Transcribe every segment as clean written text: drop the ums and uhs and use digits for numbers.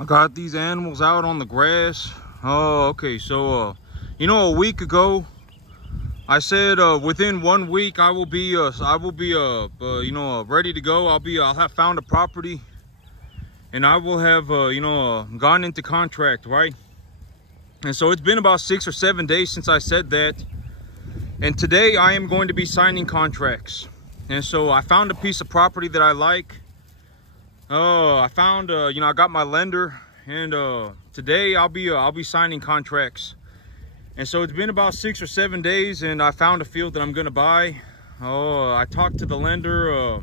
I got these animals out on the grass. Oh, okay. So, a week ago, I said within 1 week I will be ready to go. I'll have found a property, and I will have gone into contract, right? And so it's been about 6 or 7 days since I said that, and today I am going to be signing contracts. And so I found a piece of property that I like. I found I got my lender, and today I'll be signing contracts. And so it's been about 6 or 7 days, and I found a field that I'm gonna buy. I talked to the lender,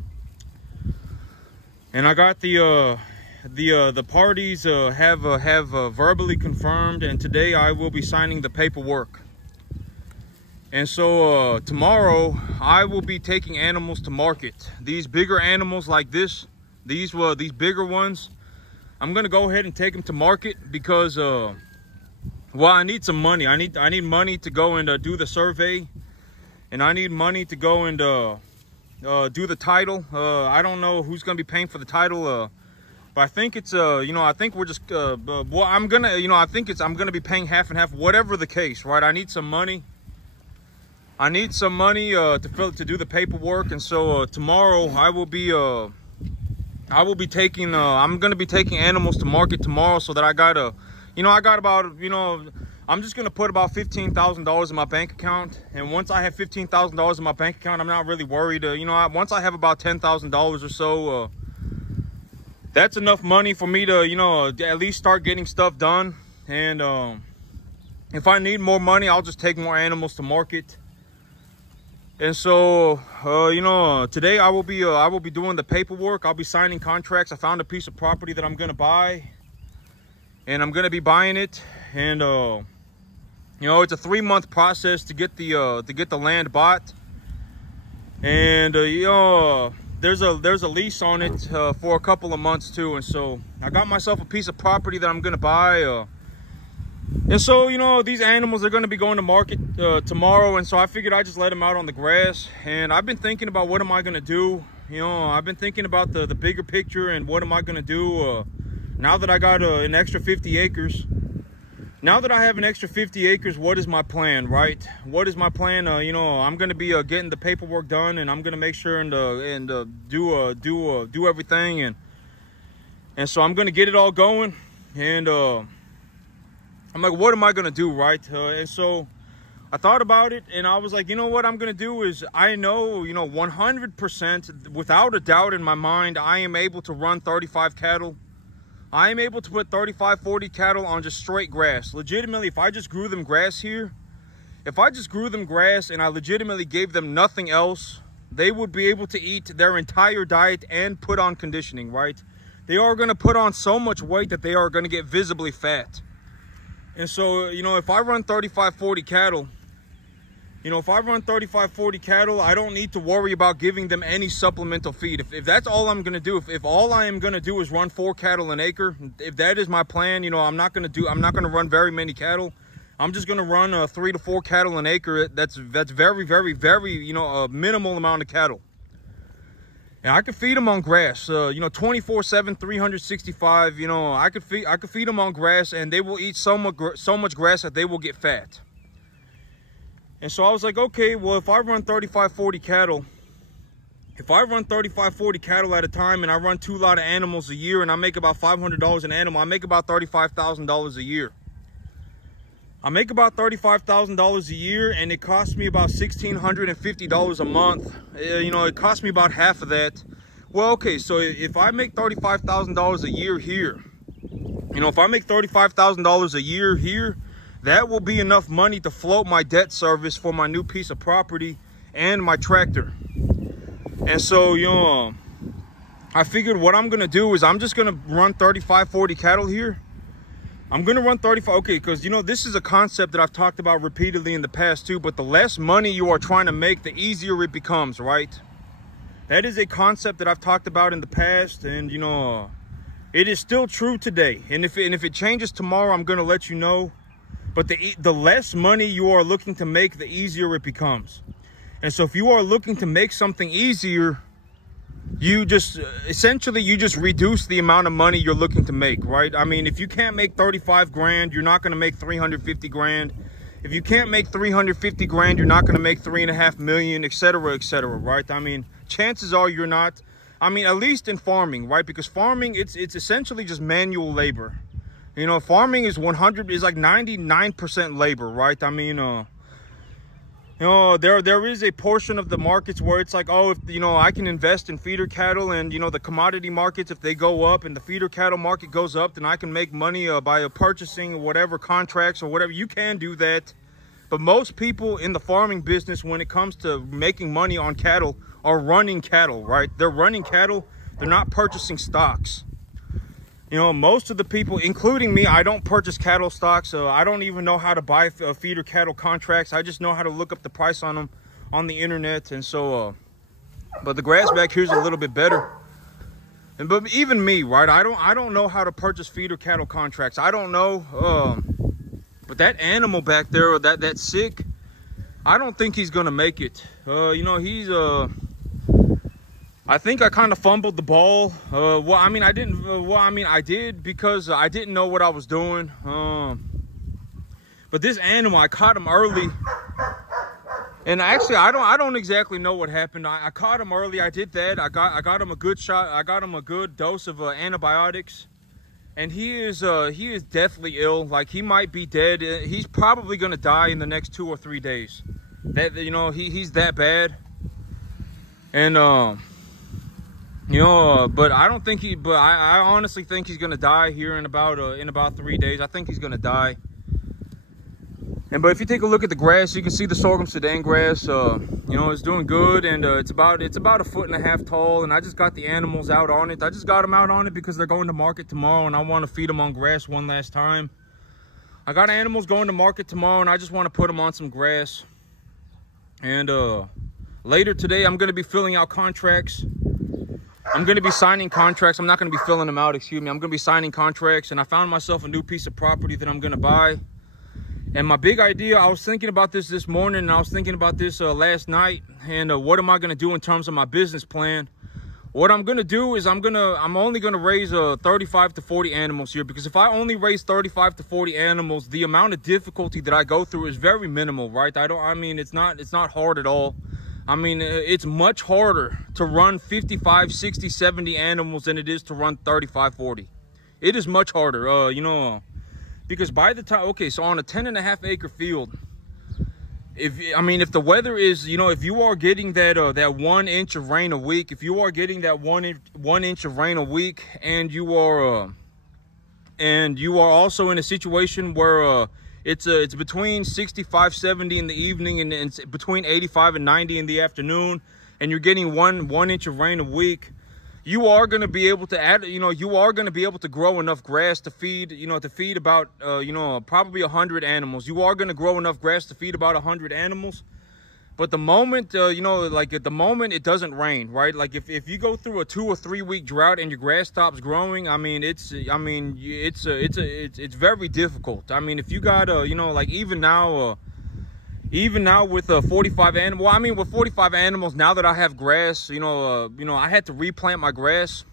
and I got the parties have verbally confirmed, and today I will be signing the paperwork. And so tomorrow I will be taking animals to market. These bigger animals like this, these bigger ones, I'm gonna go ahead and take them to market because well, I need some money. I need money to go and do the survey, and I need money to go and do the title. I don't know who's gonna be paying for the title, but I think it's I think we're just well, I'm gonna be paying half and half, whatever the case, right? I need some money. I need some money to do the paperwork. And so tomorrow I'm gonna be taking animals to market tomorrow, so that I got about, I'm just gonna put about $15,000 in my bank account. And once I have $15,000 in my bank account, I'm not really worried. Once I have about $10,000 or so, that's enough money for me to, at least start getting stuff done. And if I need more money, I'll just take more animals to market. And so, today I will be doing the paperwork. I'll be signing contracts. I found a piece of property that I'm gonna buy, and I'm gonna be buying it. And it's a 3-month process to get the land bought. And there's a lease on it for a couple of months too. And so I got myself a piece of property that I'm gonna buy. And so, these animals are going to be going to market tomorrow. And so I figured I'd just let them out on the grass. And I've been thinking about what am I going to do. I've been thinking about the bigger picture, and what am I going to do now that I got an extra 50 acres. Now that I have an extra 50 acres, what is my plan, right? What is my plan? I'm going to be getting the paperwork done, and I'm going to make sure and do everything. And so I'm going to get it all going. And I'm like, what am I gonna do, right? And so I thought about it, and I was like, what I'm gonna do is, I know, 100%, without a doubt in my mind, I am able to run 35 cattle. I am able to put 35, 40 cattle on just straight grass. Legitimately, if I just grew them grass here, and I legitimately gave them nothing else, they would be able to eat their entire diet and put on conditioning, right? They are gonna put on so much weight that they are gonna get visibly fat. And so, if I run 35, 40 cattle, I don't need to worry about giving them any supplemental feed. If that's all I'm going to do, if all I am going to do is run 4 cattle an acre, if that is my plan, I'm not going to run very many cattle. I'm just going to run 3 to 4 cattle an acre. That's very, very, very, a minimal amount of cattle. And I could feed them on grass, 24/7, 365. I could feed them on grass, and they will eat so much grass that they will get fat. And so I was like, okay, well, if I run 35, 40 cattle, at a time, and I run 2 lot of animals a year, and I make about $500 an animal, I make about $35,000 a year. I make about $35,000 a year, and it costs me about $1,650 a month. It costs me about half of that. Well, okay, so if I make $35,000 a year here, if I make $35,000 a year here, that will be enough money to float my debt service for my new piece of property and my tractor. And so, I figured what I'm gonna do is I'm just gonna run 35, 40 cattle here. I'm going to run 35, okay, because, this is a concept that I've talked about repeatedly in the past too, but the less money you are trying to make, the easier it becomes, right? That is a concept that I've talked about in the past, and, it is still true today. And if it changes tomorrow, I'm going to let you know. But the less money you are looking to make, the easier it becomes. And so if you are looking to make something easier, you just essentially you just reduce the amount of money you're looking to make, right? I mean, if you can't make 35 grand, you're not going to make 350 grand. If you can't make 350 grand, you're not going to make 3.5 million, etc., etc., right? I mean, chances are you're not. I mean, at least in farming, right? Because farming, it's essentially just manual labor. You know, farming is like 99% labor, right? I mean, you know, there is a portion of the markets where it's like, oh, if, you know, I can invest in feeder cattle, and, you know, the commodity markets, if they go up and the feeder cattle market goes up, then I can make money by purchasing whatever contracts or whatever. You can do that. But most people in the farming business, when it comes to making money on cattle, are running cattle, right? They're running cattle. They're not purchasing stocks. You know, most of the people, including me, I don't purchase cattle stocks. I don't even know how to buy feeder cattle contracts. I just know how to look up the price on them on the internet. And so, but the grass back here is a little bit better. And but even me, right? I don't know how to purchase feeder cattle contracts. I don't know. But that animal back there, that sick, I don't think he's gonna make it. You know, he's I think I kind of fumbled the ball. Well, I mean, I didn't. Well, I mean, I did because I didn't know what I was doing. But this animal, I caught him early, and actually, I don't exactly know what happened. I caught him early. I did that. I got him a good shot. I got him a good dose of antibiotics, and he is deathly ill. Like, he might be dead. He's probably gonna die in the next 2 or 3 days. That, you know, he's that bad, and you know, but I don't think I honestly think he's gonna die here in about 3 days. I think he's gonna die. But if you take a look at the grass, you can see the sorghum Sudan grass. You know, it's doing good, and it's about 1.5 feet tall. And I just got the animals out on it. I just got them out on it because they're going to market tomorrow, and I want to feed them on grass one last time. I got animals going to market tomorrow, and I just want to put them on some grass. And later today, I'm going to be filling out contracts. I'm going to be signing contracts. I'm not going to be filling them out, excuse me. I'm going to be signing contracts, and I found myself a new piece of property that I'm going to buy. And my big idea, I was thinking about this morning, and I was thinking about this last night, and what am I going to do in terms of my business plan? What I'm going to do is I'm only going to raise 35 to 40 animals here, because if I only raise 35 to 40 animals, the amount of difficulty that I go through is very minimal, right? I mean, it's not hard at all. I mean, it's much harder to run 55, 60, 70 animals than it is to run 35, 40. It is much harder, you know, because by the time, okay, so on a 10.5 acre field, if the weather is, you know, if you are getting that 1 inch of rain a week, if you are getting that one inch of rain a week, and you are also in a situation where it's between 65, 70 in the evening, and it's between 85 and 90 in the afternoon, and you're getting one inch of rain a week, you are going to be able to add, you know, you are going to be able to grow enough grass to feed, you know, about, you know, probably 100 animals. You are going to grow enough grass to feed about 100 animals. But the moment, you know, like at the moment it doesn't rain, right? Like if you go through a 2 or 3 week drought and your grass stops growing, I mean, it's very difficult. I mean, if you got, you know, like even now with 45 animals, well, I mean, with 45 animals, now that I have grass, you know, I had to replant my grass.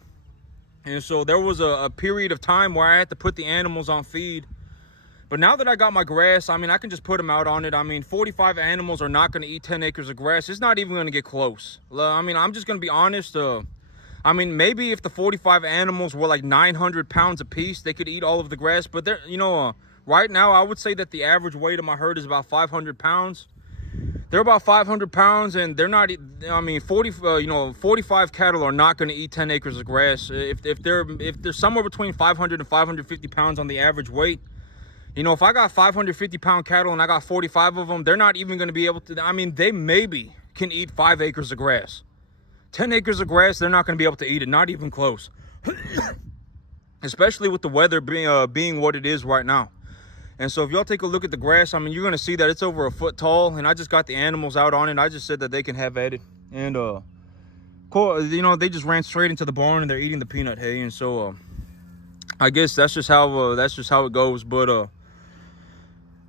And so there was a period of time where I had to put the animals on feed. But now that I got my grass, I mean, I can just put them out on it. I mean, 45 animals are not going to eat 10 acres of grass. It's not even going to get close. I mean, I'm just going to be honest. I mean, maybe if the 45 animals were like 900 pounds a piece, they could eat all of the grass. But they're, you know, right now, I would say that the average weight of my herd is about 500 pounds. They're about 500 pounds, and they're not, I mean, 45 cattle are not going to eat 10 acres of grass. If they're somewhere between 500 and 550 pounds on the average weight. You know, if I got 550 pound cattle and I got 45 of them, they're not even going to be able to, I mean, they maybe can eat 5 acres of grass. 10 acres of grass, they're not going to be able to eat it, not even close. Especially with the weather being what it is right now. And so if y'all take a look at the grass, I mean, you're going to see that it's over 1 foot tall, and I just got the animals out on it. I just said that they can have at it. And, you know, they just ran straight into the barn, and they're eating the peanut hay. And so, I guess that's just how it goes. But,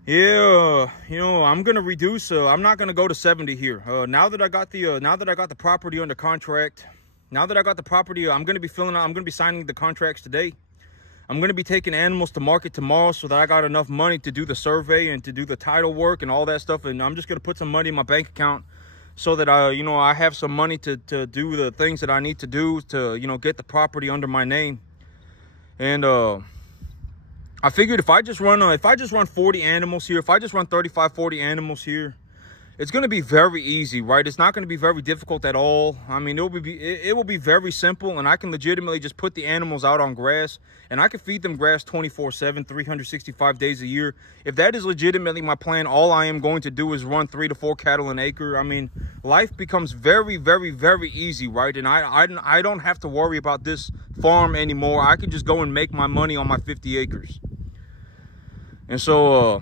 yeah, you know, I'm gonna reduce. I'm not gonna go to 70 here. Now that I got the property under contract, now that I got the property, I'm going to be signing the contracts today. I'm going to be taking animals to market tomorrow so that I got enough money to do the survey and to do the title work and all that stuff. And I'm just going to put some money in my bank account so that I have some money to do the things that I need to do to, get the property under my name. And I figured if I just run 40 animals here, if I just run 35, 40 animals here, it's going to be very easy, right? It's not going to be very difficult at all. I mean, it will be very simple, and I can legitimately just put the animals out on grass, and I can feed them grass 24/7, 365 days a year. If that is legitimately my plan, all I am going to do is run 3 to 4 cattle an acre. I mean, life becomes very, very, very easy, right? And I don't have to worry about this farm anymore. I can just go and make my money on my 50 acres. And so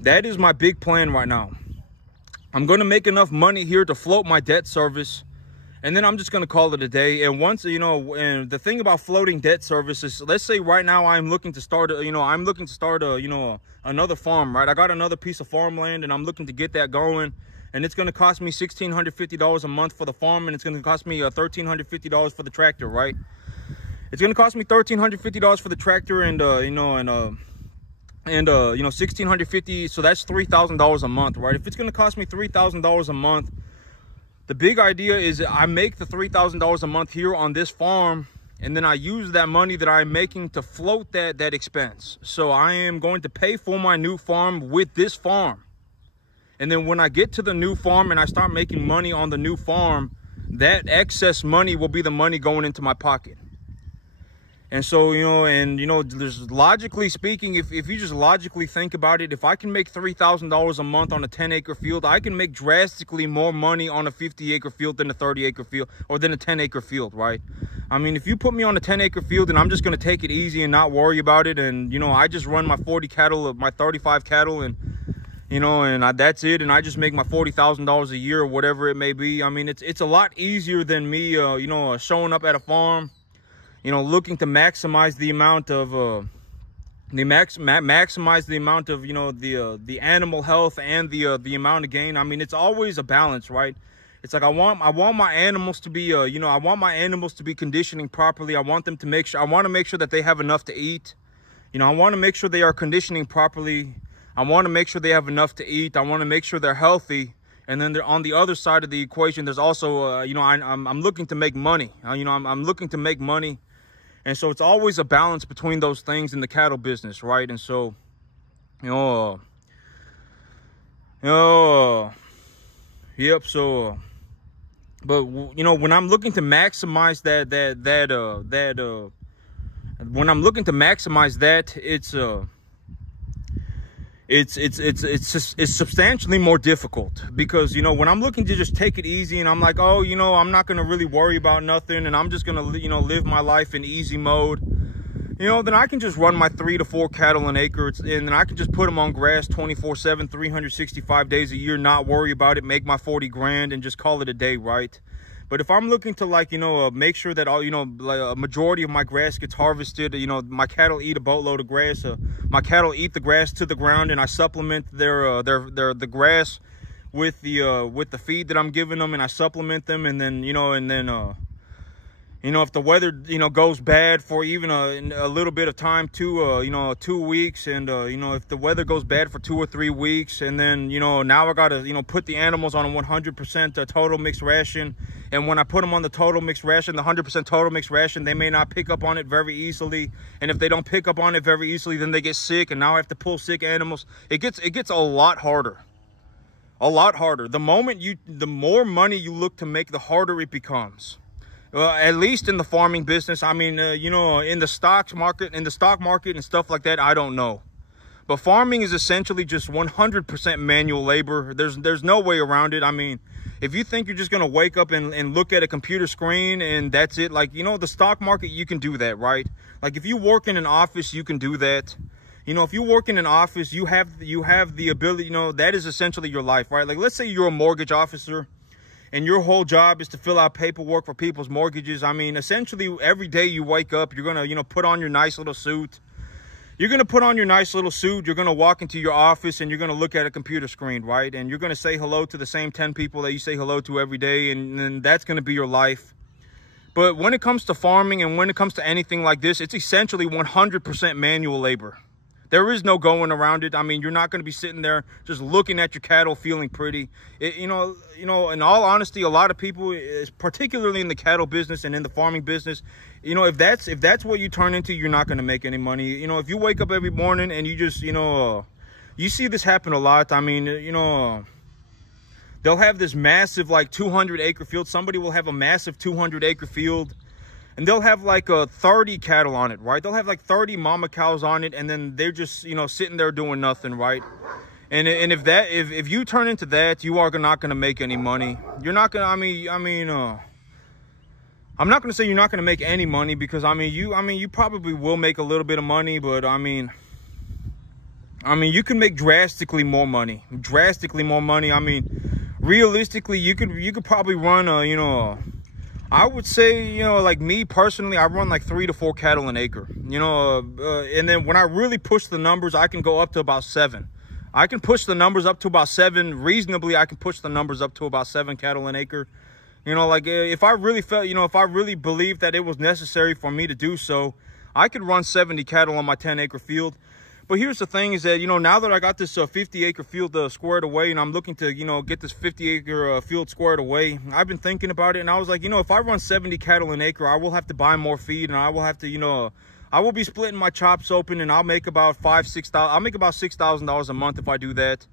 that is my big plan right now. I'm going to make enough money here to float my debt service, and then I'm just going to call it a day. And once, and the thing about floating debt service is, let's say right now I'm looking to start, another farm, right? I got another piece of farmland, and I'm looking to get that going, and it's going to cost me $1,650 a month for the farm, and it's going to cost me $1,350 for the tractor, right? It's going to cost me $1,350 for the tractor, and $1,650, so that's $3,000 a month, right? If it's going to cost me $3,000 a month, the big idea is I make the $3,000 a month here on this farm, and then I use that money that I'm making to float that expense. So I am going to pay for my new farm with this farm, and then when I get to the new farm and I start making money on the new farm, that excess money will be the money going into my pocket. And so, there's, logically speaking, if you just logically think about it, if I can make $3,000 a month on a 10-acre field, I can make drastically more money on a 50-acre field than a 30-acre field or than a 10-acre field, right? I mean, if you put me on a 10-acre field and I'm just going to take it easy and not worry about it, and, I just run my 40 cattle, my 35 cattle, and, that's it, and I just make my $40,000 a year or whatever it may be. I mean, it's a lot easier than me, showing up at a farm, looking to maximize the amount of maximize the amount of the animal health and the amount of gain. I mean, it's always a balance, right? It's like I want my animals to be I want my animals to be conditioning properly. I want them to I want to make sure that they have enough to eat. I want to make sure they are conditioning properly. I want to make sure they have enough to eat. I want to make sure they're healthy. And then on the other side of the equation, there's also I'm looking to make money. I'm looking to make money. And so it's always a balance between those things in the cattle business, right? And so, yep. So, but when I'm looking to maximize when I'm looking to maximize that, it's substantially more difficult, because when I'm looking to just take it easy and I'm like, oh, I'm not going to really worry about nothing, and I'm just going to live my life in easy mode, then I can just run my 3 to 4 cattle an acre, and then I can just put them on grass 24/7, 365 days a year, not worry about it, make my 40 grand and just call it a day, right? But if I'm looking to make sure that all, a majority of my grass gets harvested, my cattle eat a boatload of grass. My cattle eat the grass to the ground, and I supplement the grass with the feed that I'm giving them, and I supplement them, and then if the weather goes bad for even a little bit of time, 2 weeks, and if the weather goes bad for 2 or 3 weeks, and then now I gotta put the animals on a 100% total mixed ration. And when I put them on the total mixed ration, the 100% total mixed ration, they may not pick up on it very easily. And if they don't pick up on it very easily, then they get sick, and now I have to pull sick animals. It gets a lot harder. A lot harder. The more money you look to make, the harder it becomes. At least in the farming business. I mean, in the stock market and stuff like that, I don't know. But farming is essentially just 100% manual labor. There's no way around it. I mean, if you think you're just going to wake up and look at a computer screen and that's it, the stock market, you can do that, right? Like, if you work in an office, you can do that. If you work in an office, you have the ability, that is essentially your life, right? Like, let's say you're a mortgage officer and your whole job is to fill out paperwork for people's mortgages. I mean, essentially every day you wake up, you're going to, put on your nice little suit. You're going to put on your nice little suit. You're going to walk into your office and you're going to look at a computer screen, right? And you're going to say hello to the same 10 people that you say hello to every day. And that's going to be your life. But when it comes to farming and when it comes to anything like this, it's essentially 100% manual labor. There is no going around it. I mean, you're not going to be sitting there just looking at your cattle feeling pretty. You know, in all honesty, a lot of people, particularly in the cattle business and in the farming business, you know, if that's what you turn into, you're not going to make any money. You know, if you wake up every morning and you just, you know, you see this happen a lot. I mean, you know, they'll have this massive, like, 200-acre field. Somebody will have a massive 200-acre field. And they'll have like 30 cattle on it, right? They'll have like 30 mama cows on it, and then they're just, you know, sitting there doing nothing, right? And if you turn into that, you are not going to make any money. You're not going to. I'm not going to say you're not going to make any money, because you probably will make a little bit of money, but I mean you can make drastically more money. I mean, realistically, you could probably run I would say, you know, like me personally, I run like 3 to 4 cattle an acre, you know, and then when I really push the numbers, I can go up to about 7. I can push the numbers up to about 7 reasonably. I can push the numbers up to about 7 cattle an acre. You know, like if I really felt, you know, if I really believed that it was necessary for me to do so, I could run 70 cattle on my 10-acre field. But here's the thing is that, you know, now that I got this 50-acre field squared away, and I'm looking to, you know, get this 50-acre field squared away, I've been thinking about it, and I was like, you know, if I run 70 cattle an acre, I will have to buy more feed, and I will have to, you know, I will be splitting my chops open, and I'll make about I'll make about $6,000 a month if I do that.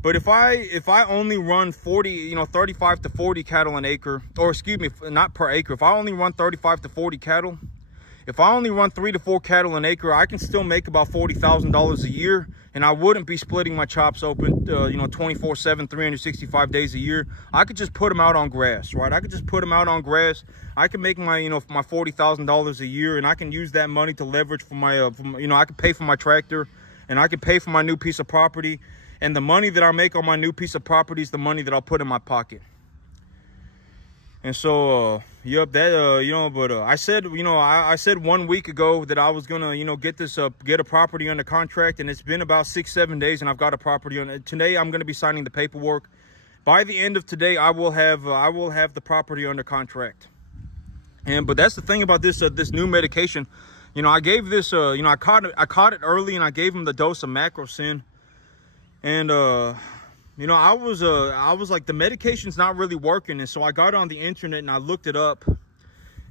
But if I only run 40, you know, 35 to 40 cattle an acre, or excuse me, not per acre, if I only run 35 to 40 cattle, if I only run 3 to 4 cattle an acre, I can still make about $40,000 a year, and I wouldn't be splitting my chops open, you know, 24/7, 365 days a year. I could just put them out on grass, right? I could just put them out on grass. I can make my, you know, my $40,000 a year, and I can use that money to leverage for my, you know, I can pay for my tractor, and I can pay for my new piece of property, and the money that I make on my new piece of property is the money that I'll put in my pocket. And so, yep, that, you know, but I said, you know, I said 1 week ago that I was gonna, you know, get a property under contract, and it's been about 6-7 days, and I've got a property on it. Today, I'm gonna be signing the paperwork. By the end of today, I will have the property under contract. But that's the thing about this this new medication. You know, I gave this, you know, I caught it early, and I gave him the dose of Macrocin, and you know, I was like, the medication's not really working, and so I got on the internet and I looked it up,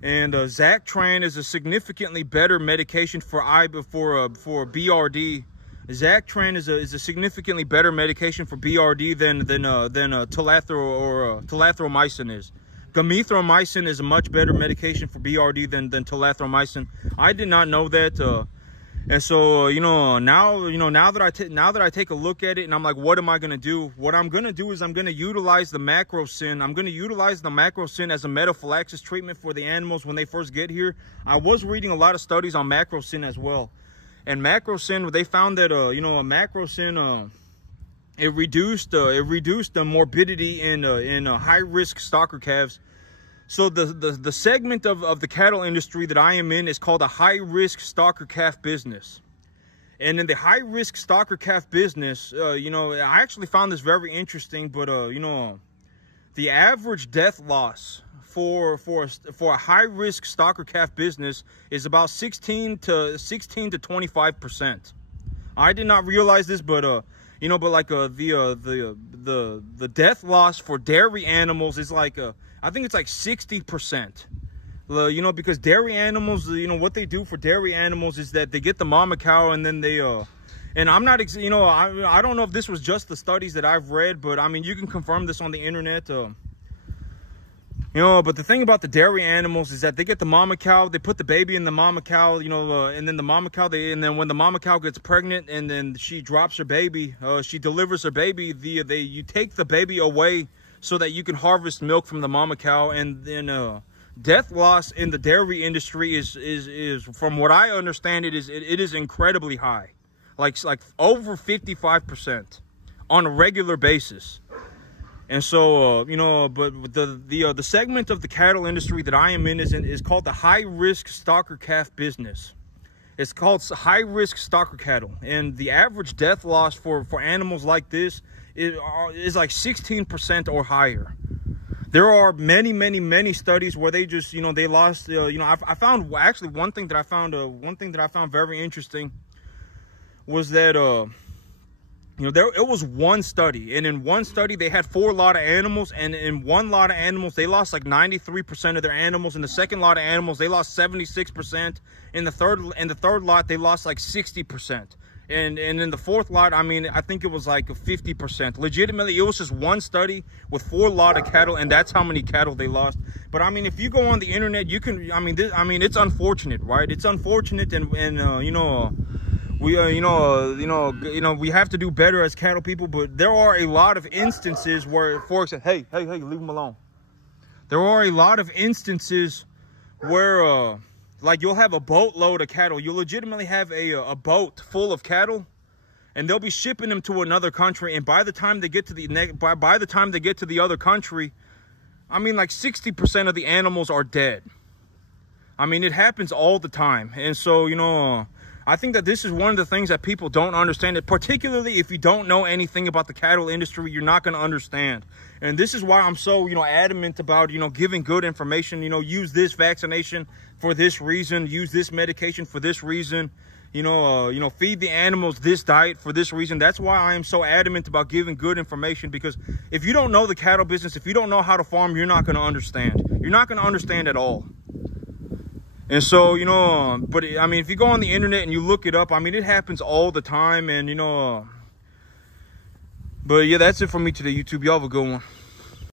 and Zactran is a significantly better medication for BRD. Zactran is a significantly better medication for BRD than telithromycin is. Gamethromycin is a much better medication for BRD than telithromycin. I did not know that. And so, you know, now that I take a look at it, and I'm like, what am I going to do? What I'm going to do is I'm going to utilize the Macrocin. I'm going to utilize the Macrocin as a metaphylaxis treatment for the animals when they first get here. I was reading a lot of studies on Macrocin as well. And Macrocin, they found that, you know, Macrocin, it reduced the morbidity in high-risk stocker calves. So the segment of the cattle industry that I am in is called a high-risk stocker calf business. And in the high-risk stocker calf business, you know, I actually found this very interesting, but, you know, the average death loss for a high-risk stocker calf business is about 16 to 25%. I did not realize this, but, you know, but like the death loss for dairy animals is like I think it's like 60%. You know, because dairy animals, you know, what they do for dairy animals is that they get the mama cow, and then they and I'm not, you know, I don't know if this was just the studies that I've read, but I mean, you can confirm this on the internet. You know, but the thing about the dairy animals is that they get the mama cow, they put the baby in the mama cow, you know, and then the mama cow, and then when the mama cow gets pregnant and then she drops her baby, she delivers her baby, you take the baby away so that you can harvest milk from the mama cow. And then death loss in the dairy industry is from what I understand, it is incredibly high, like over 55% on a regular basis. And so, you know, but the segment of the cattle industry that I am in is called the high-risk stocker calf business. It's called high-risk stocker cattle. And the average death loss for animals like this is like 16% or higher. there are many studies where they just, you know, they lost, you know, I found actually one thing that I found very interesting was that, you know, it was one study, and in one study they had 4 lot of animals, and in one lot of animals they lost like 93% of their animals. In the second lot of animals they lost 76%. In the third lot they lost like 60%. And in the fourth lot, I mean, I think it was like 50%. Legitimately, it was just one study with 4 lot of cattle, and that's how many cattle they lost. But I mean, if you go on the internet, you can, I mean, it's unfortunate, right? It's unfortunate, and you know, we we have to do better as cattle people. But there are a lot of instances where, for example, hey, leave them alone. There are a lot of instances where like you'll have a boatload of cattle. You'll legitimately have a boat full of cattle, and they'll be shipping them to another country. And by the time they get to the other country, I mean, like 60% of the animals are dead. I mean, it happens all the time. And so, you know, I think that this is one of the things that people don't understand. It, particularly if you don't know anything about the cattle industry, you're not going to understand. And this is why I'm so, you know, adamant about, you know, giving good information. You know, use this vaccination for this reason, use this medication for this reason, you know, feed the animals this diet for this reason. That's why I am so adamant about giving good information, because if you don't know the cattle business, if you don't know how to farm, you're not going to understand. You're not going to understand at all. And so, you know, but I mean, if you go on the internet and you look it up, I mean, it happens all the time. And, you know, but yeah, that's it for me today, YouTube. Y'all have a good one.